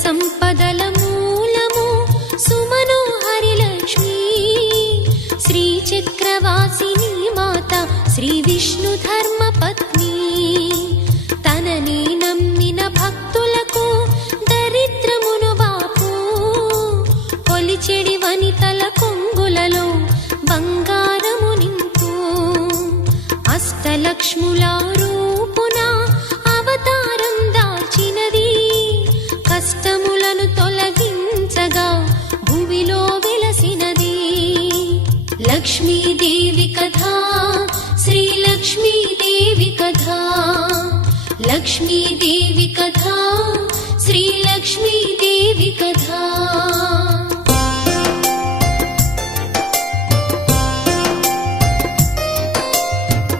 సంపదల మూలము సుమనోహరి లక్ష్మీ శ్రీ చక్రవాసిని మాత శ్రీ విష్ణు ధర్మ పత్ని తనని నమ్మిన భక్తులకు దరిద్రమును బాపు కొలిచెడి వనితల కొంగులలో బంగారము నింపు అష్టలక్ష్ముల రూపున అవతారం దాల్చినది కష్టములను తొలగించగా భూమిలో వెలసినది లక్ష్మీదేవి కథ శ్రీ లక్ష్మీదేవి కథ లక్ష్మీదేవి కథ శ్రీ లక్ష్మీదేవి కథ